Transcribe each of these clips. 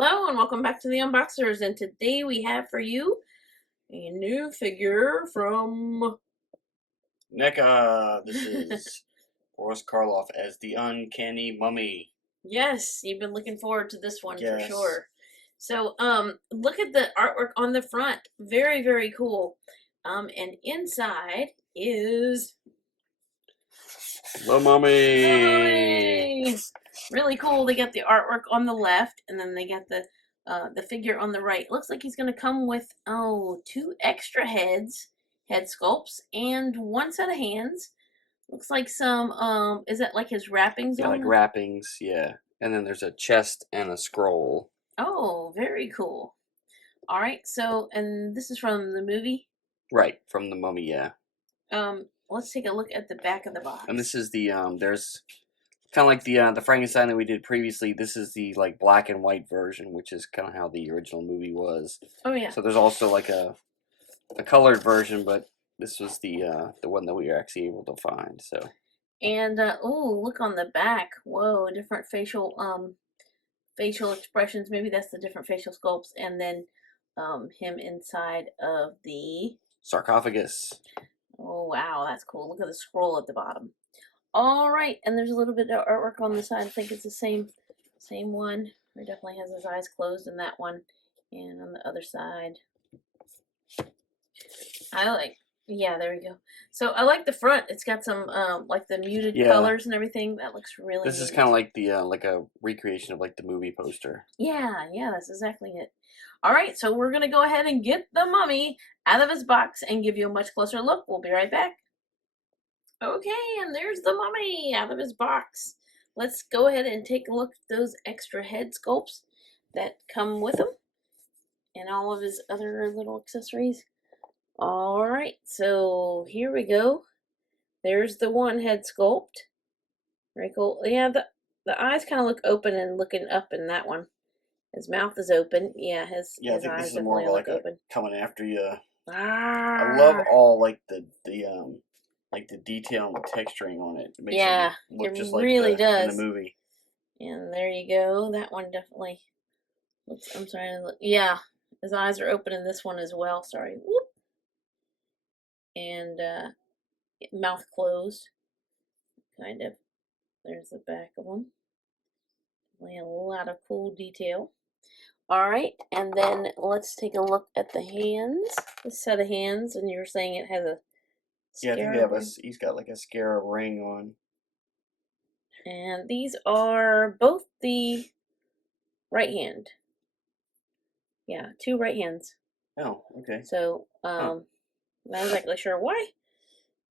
Hello and welcome back to the Unboxers, and today we have for you a new figure from Neca, this is Boris Karloff as the Uncanny Mummy. Yes, you've been looking forward to this one for Yes. sure. So, look at the artwork on the front. Very, very cool. And inside is The Mummy! the mummy. Really cool. They got the artwork on the left, and then they got the figure on the right. Looks like he's going to come with, two extra head sculpts, and one set of hands. Looks like some, is that like his wrappings Yeah, on like them? wrappings, yeah. And then there's a chest and a scroll. Oh, very cool. All right, so, and this is from the movie. Right, from the Mummy, yeah. Let's take a look at the back of the box. And this is the, there's kind of like the Frankenstein that we did previously. This is the, like, black and white version, which is kind of how the original movie was. Oh, yeah. So there's also, like, a colored version, but this was the one that we were actually able to find, so. And oh, look on the back. Whoa, different facial expressions. Maybe that's the different facial sculpts, and then him inside of the Sarcophagus. Oh wow, that's cool. Look at the scroll at the bottom. All right, and there's a little bit of artwork on the side. I think it's the same one. He definitely has his eyes closed in that one, and on the other side. I like, yeah, there we go. So I like the front. It's got some like the muted colors and everything. That looks really This neat. is kind of like the like a recreation of like the movie poster. Yeah, that's exactly it. All right, so we're gonna go ahead and get the mummy out of his box and give you a much closer look. We'll be right back. Okay, and there's the mummy out of his box. Let's go ahead and take a look at those extra head sculpts that come with him and all of his other little accessories. All right, so here we go. There's the one head sculpt. Very cool. Yeah, the eyes kind of look open and looking up in that one. His mouth is open. Yeah, his I think eyes this is more of definitely like look open. coming after you. Ah. I love all like the detail and the texturing on it. It makes it look just like really does. in the movie. And there you go. That one definitely looks. I'm sorry. Yeah, his eyes are open in this one as well. Sorry. Whoop. And mouth closed. Kind of. There's the back of them. Definitely a lot of cool detail. All right, and then let's take a look at the hands. The set of hands, and you were saying it has a scarab. Yeah, I think he's got like a scarab ring on. And these are both the right hand. Yeah, two right hands. Oh, okay. So, not exactly sure why,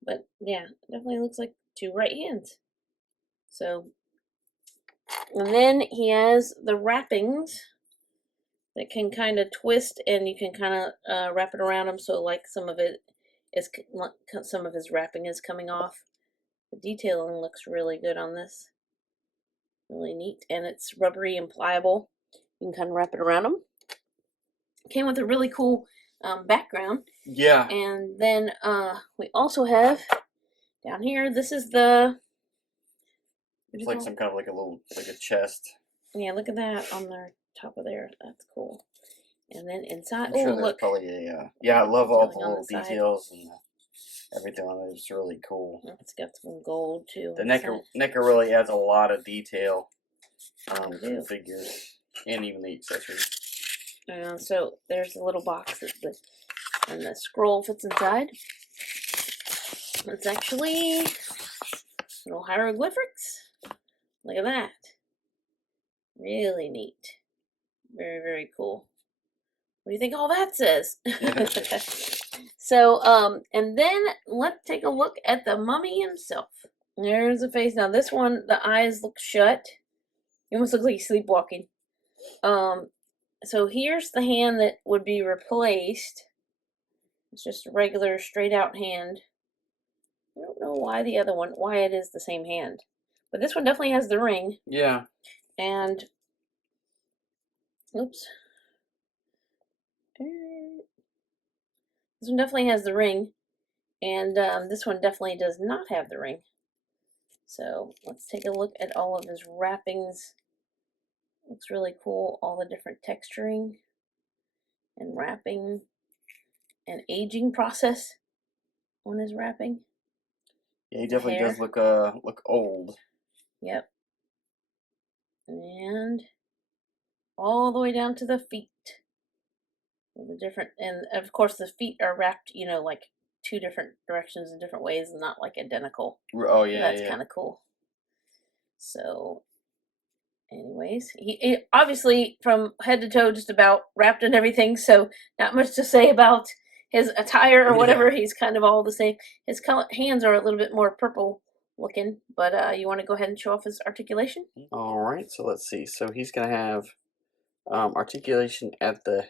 but yeah, definitely looks like two right hands. So, and then he has the wrappings that can kind of twist, and you can kind of wrap it around him. So, like some of his wrapping is coming off. The detailing looks really good on this. Really neat, and it's rubbery and pliable. You can kind of wrap it around him. Came with a really cool background. Yeah. And then we also have down here. This is the. It's like some kind of like a chest. Yeah, look at that on the top of there. That's cool. And then inside, I'm sure there's look. probably I love all the little details and everything on it. It's really cool. It's got some gold too. The Neca really adds a lot of detail to the figures and even the accessories. So there's the little box and the scroll fits inside. It's actually little hieroglyphics. Look at that. Really neat. Very, very cool. What do you think all that says? So, and then let's take a look at the mummy himself. There's the face. Now this one, the eyes look shut. He almost looks like he's sleepwalking. So here's the hand that would be replaced. It's just a regular straight out hand. I don't know why it is the same hand. But this one definitely has the ring. Yeah. And, oops. This one definitely has the ring. And this one definitely does not have the ring. So let's take a look at all of his wrappings Looks really cool, all the different texturing and wrapping and aging process on his wrapping. Yeah, he definitely does look old. Yep. And all the way down to the feet. The different, and of course the feet are wrapped, you know, like two different directions in different ways and not like identical. Oh So yeah, that's yeah. kind of cool. So anyways, he obviously from head to toe just about wrapped in everything, so not much to say about his attire or whatever. Yeah. He's kind of all the same. His hands are a little bit more purple looking, but you want to go ahead and show off his articulation? All right, so let's see. So he's gonna have articulation at the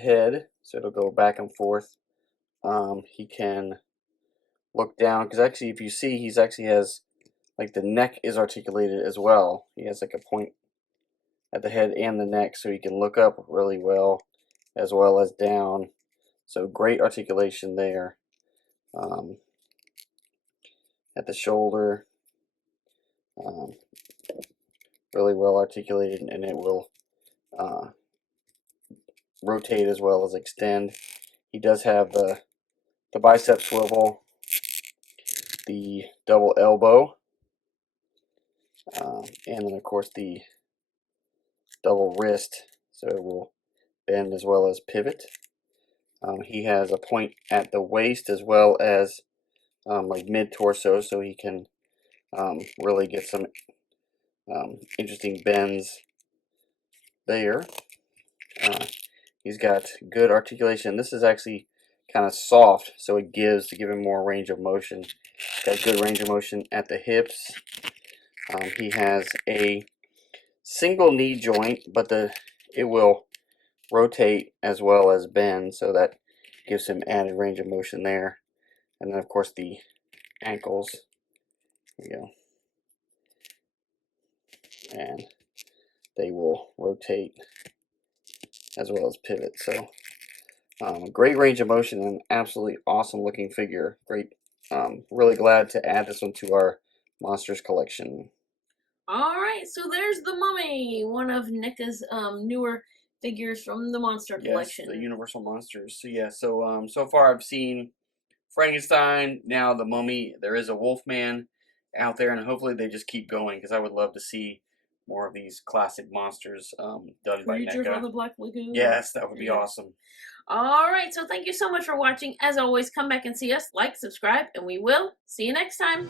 head, so it'll go back and forth. He can look down because actually, if you see, he's actually has like the neck is articulated as well. He has like a point at the head and the neck, so he can look up really well as down. So great articulation there. At the shoulder, um, really well articulated, and it will rotate as well as extend. He does have the bicep swivel, the double elbow, and then of course the double wrist, so it will bend as well as pivot. He has a point at the waist as well as like mid torso, so he can really get some interesting bends there. He's got good articulation. This is actually kind of soft, so it gives to give him more range of motion. Got good range of motion at the hips. He has a single knee joint, but it will rotate as well as bend, so that gives him added range of motion there. And then of course the ankles. Here we go. And they will rotate as well as pivot. So great range of motion and absolutely awesome looking figure. Great. Really glad to add this one to our Monsters collection. Alright, so there's the Mummy, one of Neca's newer figures from the Monster collection. Yes, the Universal Monsters. So yeah, so far I've seen Frankenstein, now the Mummy. There is a Wolfman out there, and hopefully they just keep going because I would love to see more of these classic monsters done by Creature NECA. from the Black Lagoon. Yes, that would be Yeah. awesome. Alright, so thank you so much for watching. As always, come back and see us, like, subscribe, and we will see you next time.